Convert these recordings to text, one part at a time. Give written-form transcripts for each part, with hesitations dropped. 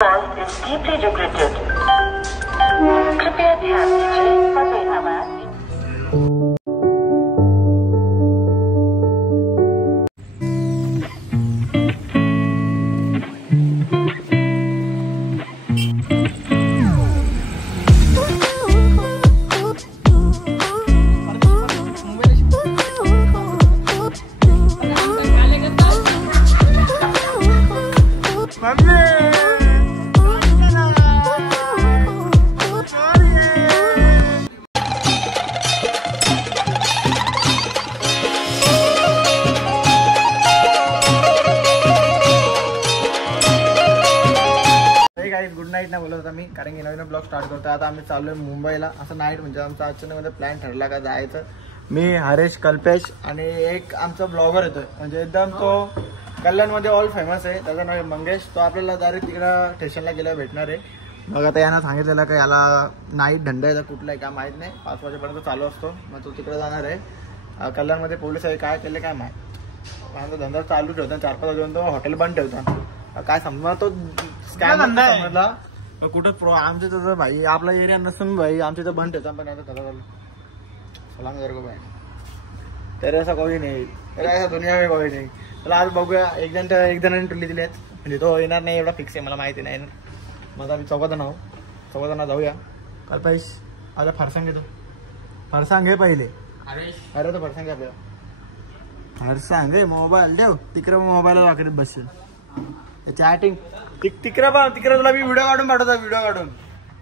is deeply regretted. कृपया ध्यान दीजिए पते आवाज। गुड नाईट नाही बोलत होता मी, कारण की नवीन ब्लॉग स्टार्ट करतो. आता आम्ही चाललोय मुंबईला. असं नाईट म्हणजे आमचा अचानक प्लॅन ठरला का जायचं. मी हरेश, कल्पेश आणि एक आमचा ब्लॉगर येतोय, म्हणजे एकदम तो कल्याणमध्ये ऑल फेमस आहे, त्याचं नाव मंगेश. तो आपल्याला डायरेक्ट तिकडं स्टेशनला गेला भेटणार आहे. मग आता यानं सांगितलेलं का याला नाईट धंदा कुठला आहे का माहीत नाही, 5 वाजेपर्यंत चालू असतो. मग तो तिकडे जाणार आहे. कल्याणमध्ये पोलीस आहे, काय केले काय माहीत. माझा धंदा चालू ठेवतो, 4-5 वाजेपर्यंत तो हॉटेल बंद ठेवतो. काय समजा तो स्कॅम समजला कुठं आमच्या तसं भाई आपला एरिया नसून भाई आमच्या इथं बंद ठेवतो. पण आता सलाम कर गो भाई, तेरे ऐसा कोई नहीं, तेरा ऐसा दुनिया में कोई नहीं. त्याला आज बघूया. एक जणांनी टुल्ली दिली आहेत, म्हणजे तो येणार नाही एवढा फिक्स आहे, मला माहिती नाही. मग आम्ही 14 जण जाऊया. काल पैश आता फरसांग घेतो. फरसांग घे पहिले. अरे तो फरसांग घे आपल्याला. फरसांग घे. मोबाईल देव तिकडे, मोबाईलला वाकरीत बसशील. चॅटिंग तिकडे तुला मी व्हिडिओ काढून पाठवतो. व्हिडिओ काढून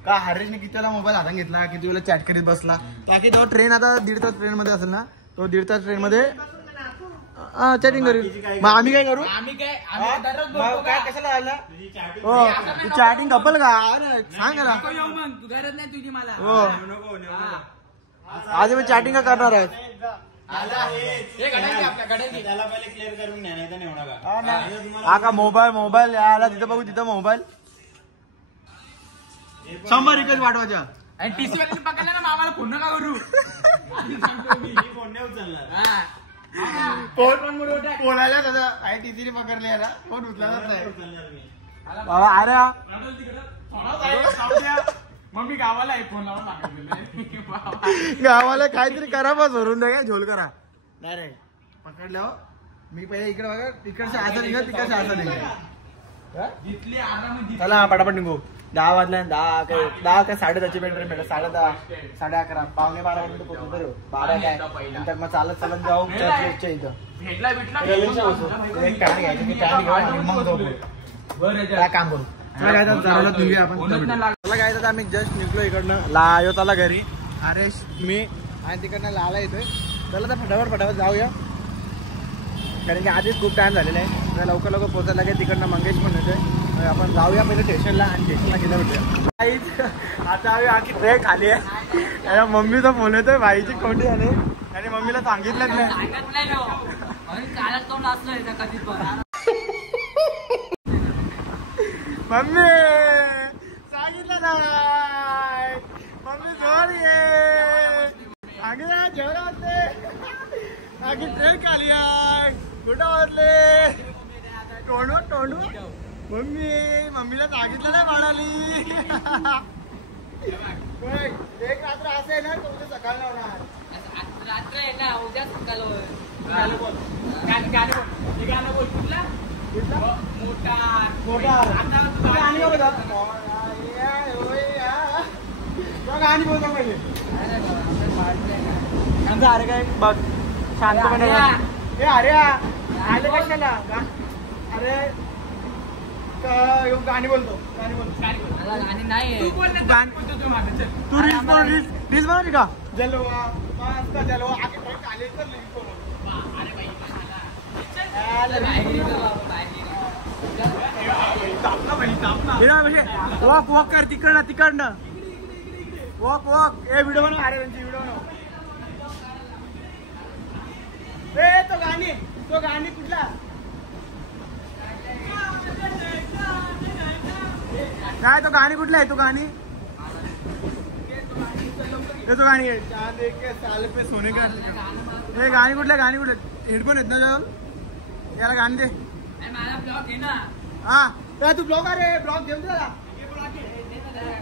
का हरेशने किती वेळा मोबाईल हातात घेतला, किती वेळा चॅट करीत बसला. ताकी तो ट्रेन आता 1.5 तास ट्रेन मध्ये असेल ना, तो 1.5 तास ट्रेन मध्ये चॅटिंग करू. मग आम्ही काय करू? काय कशाला आला हो तू चॅटिंग कपल का सांग ना. हो आज मी चॅटिंग का करणार आहे. का मोबाईल यायला तिथं बघू, तिथं मोबाईल 100 रिक्वेस्ट पाठवायच्या. आणि टीसी वाल्याने पकडला ना, मामाला फोन नका करू. बोलायला काय टीसीने पकडले याला, फोन उचला नाही. अरे मग मी गावाला आहे, फोन गावाला काहीतरी करा, बस भरून द्या, झोल करा. नाही रे पकडलं मी पहिले इकडे बघा, तिकडच्या असं निघा, तिकडच्या असं निघा. चला पटापट निघू. 10 वाजल्या. 10 काय 10:30ची ट्रेन भेटत. 10:30 11:30 पावणे 12 वाजता पोहोचतो. 12 काय नंतर मग चालत जाऊ चर्चच्या इथं. एक पॅन्ट घ्यायची, पॅन्ट घेऊन मग जाऊ. काय काम करू. चला काय निघूया आपण. चला काय तर आम्ही जस्ट निघलो इकडनं. लायो त्याला घरी हरेश, मी आणि तिकडनं लाला येतोय. चला तर फटाफट जाऊया, कारण की आधीच खूप टाइम झालेला आहे. लवकर पोहोचायला लागेल. तिकडनं मंगेश पण येतोय. आपण जाऊया पहिले स्टेशनला, आणि स्टेशनला गेलं भेटूया. आता आम्ही आखी ट्रेन खाली आहे. मम्मीचा फोन येतोय, भाईची खोटी आली आणि मम्मीला सांगितलंच नाही. मम्मी सांगितलं नाही. मम्मी सॉरी आहे, सांगितलं जेवढा होते. आखी ट्रेन खाली आहे. कुठं वाजले तोंडू मम्मीला सांगितलं नाही म्हणाली. एक रात्र असं आहे ना, तो उद्या सकाळ लावणार. रात्र आहे ना, उद्या सकाळ गाणं बोल. गाणं बोल. कुठला मोटार गाणी बोलतो पहिले. अरे काय बघ शांतपणे. अरे आले कशाला. अरे गाणी बोलतो. गाणी नाही तू रील्स बनवली का. जलवा मस्त जलवा. आगे खाली तर वॉक कर तिकडनं वॉक. ए व्हिडिओ बनव. अरे व्हिडिओ बनव. तो गाणी कुठला. काय तो गाणी कुठला आहे. तो गाणी चांद के साल पे सोने का. हे गाणी कुठले. हेडफोन आहेत ना, याला गाणी दे. मला ब्लॉग आहे ना. हा तू ब्लॉग अरे ब्लॉग घेऊन जा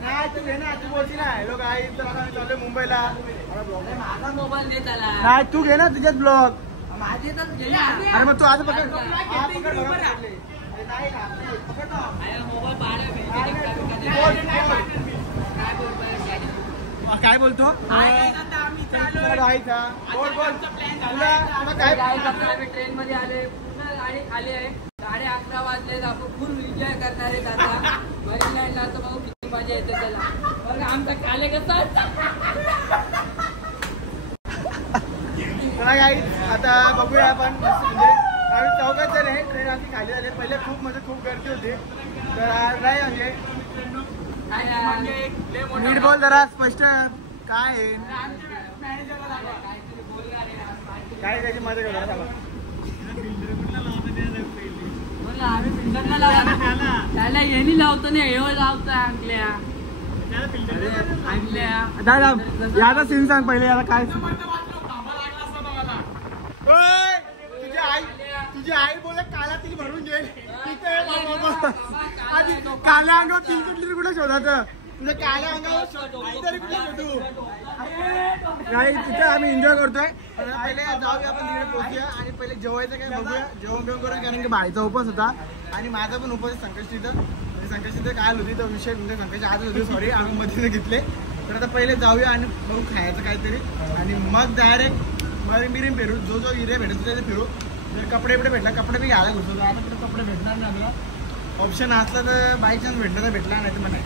नाही तू घे ना तू बोलती ना लोक आई तर आम्ही चाललोय मुंबईला माझा मोबाईल दे त्याला नाही तू घे ना तुझ्यात ब्लॉग माझे तर अरे मग तू आज पकड मोबाईल पाहिला काय बोलतो ट्रेन मध्ये आले पूर्ण गाडी खाली आहे 11:30 वाजले आपण फुल एन्जॉय करणार आहे आता मरीन लाईनला तर बघू किती मजा येते त्याला बघ आमचा काले कसं आता बघूया आपण म्हणजे आम्ही चौकात जर आहे ट्रेन आमची खाली झाली पहिले खूप म्हणजे खूप गर्दी होती तर नाही म्हणजे नीट बोल जरा स्पष्ट काय काय त्याची मजा करा त्याला येणी लावतो ना हे लावतोय अंकल्या याचा सीन सांग पहिले याला काय तुझी आई बोल काला तिल भरून घे काल्या अंगावर तिल कुठली कुठे शोधायचं तुझं काल्या अंगावर कुठे शोधू नाही तिथे आम्ही एन्जॉय करतोय पहिले जाऊया आपण तिकडे पोहोचूया आणि पहिले जेवायचं काय बघूया जेवण बिवण करूया कारण की बाईचा उपास होता आणि माझा पण उपास संकष्टीचं म्हणजे संकष्टीचं काय होती तो विषय म्हणजे संकष्टी आजच होती सॉरी आम्ही मध्ये घेतले तर आता पहिले जाऊया आणि बघू खायचं काहीतरी आणि मग डायरेक्ट मरीन फिरू जो जो एरिया भेटतो तिथे फिरू जर कपडे बिपडे भेटला कपडे बी घ्यायला घुसतो आता कुठे कपडे भेटणार नाही आपल्याला ऑप्शन असला तर बाय चान्स भेटला तर भेटला नाही तर मग नाही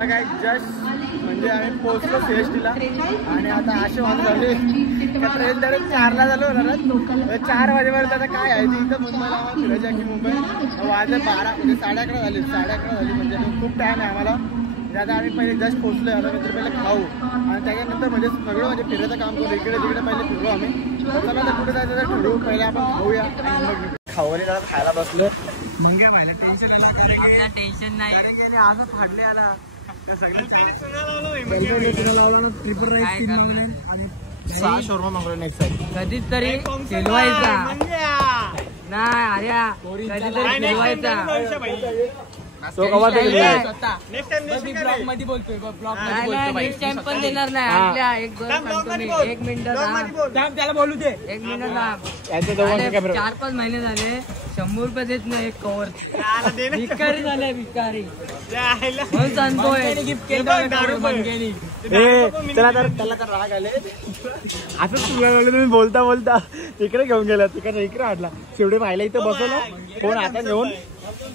काय जस्ट म्हणजे आम्ही पोहोचलो CSTला आणि आता असे वाजून झाले ट्रेन डायरेक्ट 4ला झालो 4 वाजेपर्यंत आता काय आहे इथं मुंबईला फिरायची की मुंबई वाजले 12 म्हणजे 11:30 झाली 11:30 झाली म्हणजे खूप टाईम आहे आम्हाला आता आम्ही पहिले जस्ट पोहोचलो आता नंतर पहिले खाऊ आणि त्याच्यानंतर म्हणजे सगळं म्हणजे फिरायचं काम करू इकडे तिकडे पहिले फिरू आम्ही चला तर कुठे जायचं तर ठरवू पहिले आपण खाऊया आणि मग खावले खायला बसलो मग टेन्शन नाही आज फाडले आला शोरमा मागवला नेक्स्ट कधीच तरी खेळवायचा नाही अरे कधीतरी खेळवायचा ब्लॉग मध्ये बोलतोय नेक्स्ट टाइम पण देणार नाही एक मिनिट त्याला बोलू दे 1 मिनिट 4-5 महिने झाले 100 रुपये देत नाही एक कवर भिकारी झाले भिकारी म्हणून सांगतोय गिफ्ट त्याला तर राग आले असंच तुम्ही बोलता बोलता तिकडे घेऊन गेला तिकडे इकडे हाडला शेवटी पाहिला इथं बसवलं फोन आता घेऊन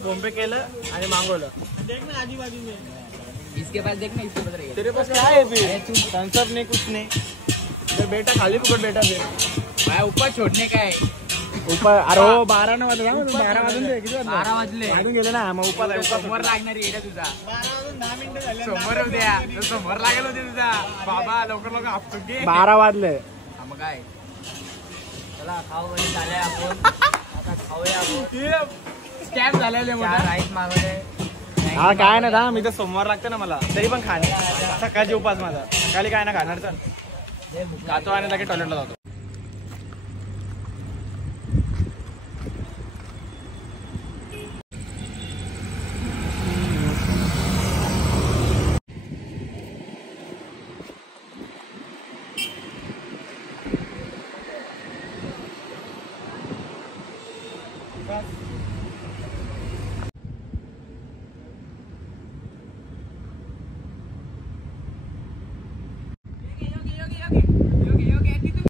बॉम्बे केलं आणि मागवलं इसके पास देख ना इसके पास रहेगा तेरे पास क्या है फिर थम्स नहीं कुछ नहीं तो बेटा खाली पकड़ बेटा फिर भाई ऊपर छोड़ने का है ऊपर अरे हो 12 न वाजले 12 वाजून दे किती 12 वाजले वाजून गेले ना मग ऊपर समोर लागणार आहे तुझा 12 वाजून 10 मिनिटं झाले समोर उद्या समोर लागेल होते तुझा बाबा लवकर आपटून घे 12 वाजले मग काय चला खाऊ वगैरे झाले आपण आता खाऊया आपण स्कॅम झालेले मोठा राईस मागवले हा काय ना दा मी तर सोमवार लागतं ना मला तरी पण खाणे सकाळची उपास माझा सकाळी काय ना खाणार तर खातो आणि लगेच टॉयलेटला जातो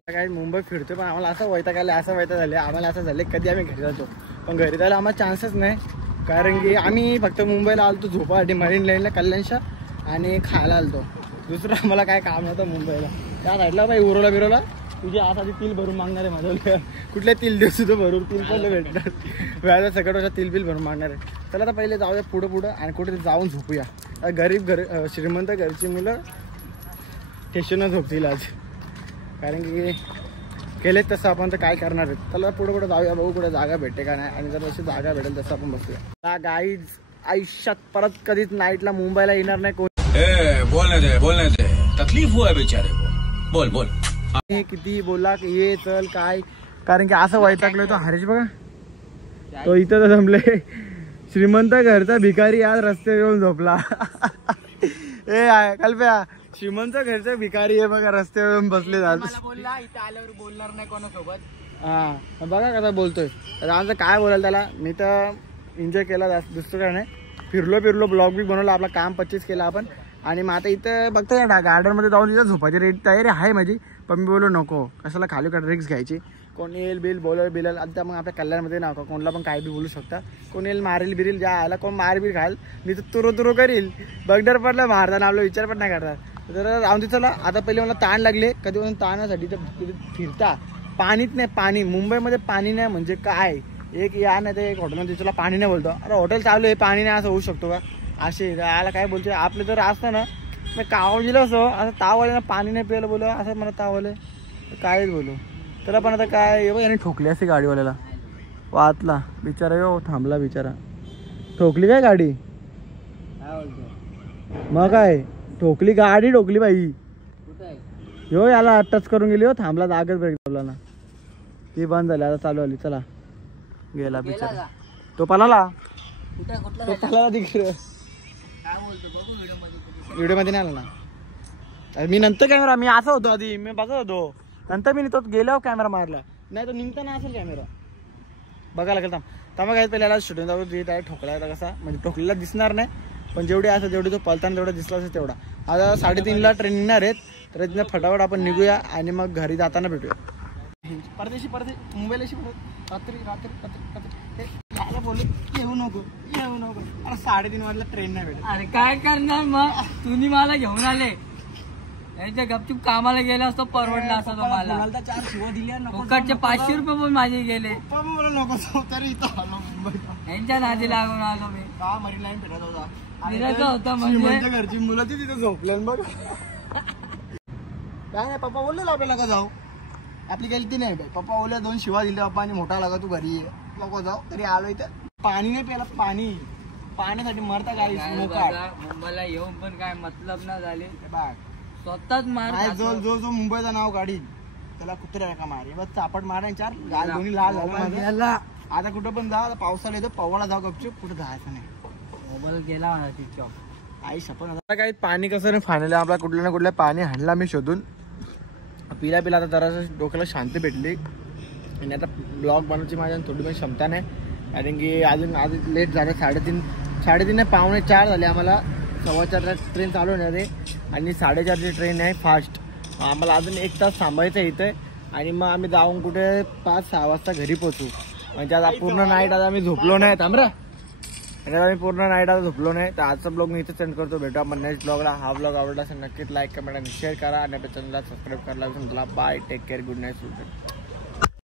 काय मुंबई फिरतोय पण आम्हाला असं वैताग आलं असं वैताग झाले आम्हाला असं झाले कधी आम्ही घरी जातो पण घरी जायला आम्हाला चान्सच नाही कारण की आम्ही फक्त मुंबईला आलतो झोपासाठी मरीन लाईनला कल्याणच्या आणि खायला आलतो दुसरं आम्हाला काय काम नव्हतं मुंबईला त्या साईडला बाई उरवला बिरवला तुझी आधी तिल भरून मागणार आहे माझं कुठल्या तिल दिवस तुझं भरून तिल पण भेटणार व्याजा सगळ्या वर्षात तिल बिल भरून मागणार आहे चला आता पहिले जाऊया पुढं आणि कुठे जाऊन झोपूया गरीब श्रीमंत घरची मुलं स्टेशनला झोपतील आज कारण की केलेत तसं आपण तर काय करणार आहे त्याला पुढे जाऊया बघू कुठे जागा भेटते का नाही आणि जर अशी जागा भेटेल तसं आपण बसूया गाईज आयुष्यात परत कधीच नाईटला मुंबईला येणार नाही कोण बोलने दे तकलीफ हुआ है बेचारे को बोल किती बोला की ये चल काय कारण की असं वैतागलोय तो हरीश बघा तो इथं तर जमले श्रीमंत घरचा भिकारी आज रस्त्यावर येऊन झोपला. ए कल्प्या, श्रीमंत घरचा भिकारी आहे बघा, रस्त्यावर येऊन बसले. बोलला इथे आल्यावर बोलणार नाही कोणासोबत. हा बघा कसा बोलतोय. आमचं काय बोलाल त्याला. मी तर एन्जॉय केला, दुसरं काय नाही. फिरलो ब्लॉग बी बनवला, आपला काम 25 केला आपण. आणि मग आता इथं बघता ना गार्डन मध्ये जाऊन इथं झोपायची तयारी आहे माझी. पण मी बोललो नको, कशाला खाली रिक्स घ्यायची. कोण येईल बिल बिलल आता मग आपल्या कल्याणमध्ये नाव कोणला पण काय बी बोलू शकता. कोण येईल मारेल बिरील ज्या आला, कोण मार बी खाल, मी तर तुरो करील. बगडर पडलं मारताना आपला विचार पण नाही करतात. तर राहून दे चला. आता पहिले मला ताण लागले, कधी ताणासाठी तर फिरता पाणीच नाही. पाणी मुंबईमध्ये पाणी नाही म्हणजे काय. एक या नाही तर एक हॉटेलमध्ये तुला पाणी नाही बोलतो. अरे हॉटेल चालू आहे, पाणी नाही असं होऊ शकतो का. असे याला काय बोलतो. आपले जर असतं ना मी कावजीला असो असं तावले ना, पाणी नाही प्यायला बोलू असं मला तावले कायच बोलू. तर पण आता काय याने ठोकली असते गाडीवाल्याला. वाचला बिचारा, यो थांबला बिचारा. ठोकली काय गाडी. मग काय ठोकली गाडी, ठोकली बाई. यो याला टच करून गेली. हो थांबला, जागच ब्रेक दाबला ना. ती बंद झाली, आता चालू आली. चला गेला बिचारा. तो पळाला तिकडे. व्हिडिओ मध्ये नाही आला ना. मी नंतर कॅमेरा, मी असं होतो आधी, मी बघत होतो. नंतर मी तो गेल्यावर कॅमेरा मारला. नाही तो निघताना असेल कॅमेरा, बघायला लागेल. थांबा काय पहिले शूटिंग जाऊ. ठोकला कसा म्हणजे ठोकलेला दिसणार नाही, पण जेवढी असं जेवढी तो पलताना तेवढा दिसला असेल तेवढा. आता 3:30ला ट्रेन निघणार आहेत, तर तिथं फटाफट आपण निघूया आणि मग घरी जाताना भेटूया. परदेशी मुंबईला रात्री बोलू येऊ नको. अरे 3:30 वाजला ट्रेन नाही भेटत. अरे काय करणार मग, तुम्ही मला घेऊन आले. यांच्या गपचूप कामाला गेला असतो, परवडला असतो मला. 4 शिवा दिल्या फुकटचे 500 रुपये पण माझे गेले. मला नको तरी इथं आलो मुंबईत. यांच्या नादी लागून आलो मी. का मरीन लाईन फिरत होता. फिरायचं होतं म्हणजे घरची मुलं ती तिथे झोपलं बघ. काय नाही पप्पा बोलले आपल्याला का जाऊ. आपली गलती नाही. पप्पा बोलले 2 शिवा दिले पप्पा आणि मोठा लागा तू घरी ये. नको जाऊ. तरी आलो इथं. पाणी नाही प्यायला. पाण्यासाठी मरता गाडी. मुंबईला येऊन पण काय मतलब ना झाले. स्वतःच मार. जो मुंबईचं नाव गाडी त्याला कुत्र्या का मारे बस चापट मारा. 4 गाल दोन्ही लाल झाला. आता कुठं पण जा. पावसाला येतो पवाला जाऊ गपचूप. कुठं जायचं नाही. मोबाईल गेला आई शपथ. आता काही पाणी कसं नाही फायनली आपला कुठल्या ना कुठल्या पाणी हाणला मी शोधून. पिला आता जरासं डोक्याला शांती भेटली. आणि आता ब्लॉग बनवायची माझ्या थोडी पण क्षमता नाही, कारण की अजून लेट झालं. 3:30 नाही 3:45 झाले आम्हाला. 4:15ला ट्रेन चालू होणार आहे आणि 4:30ची ट्रेन आहे फास्ट. आम्हाला अजून 1 तास थांबायचं इथं आणि मग आम्ही जाऊन कुठे 5-6 वाजता घरी पोहोचू. म्हणजे आता पूर्ण नाईट आता आम्ही झोपलो नाही. थांबरा आम्ही पूर्ण नाईट आता झोपलो नाही. तर आजचा ब्लॉग मी इथे सेंड करतो. भेटू आपण नेक्स्ट ब्लॉगला. हा ब्लॉग आवडला असेल नक्कीच लाईक कमेंट आणि शेअर करा आणि आपल्या चॅनलला सबस्क्राईब करायला विसरू नका. Bye, take care, good night.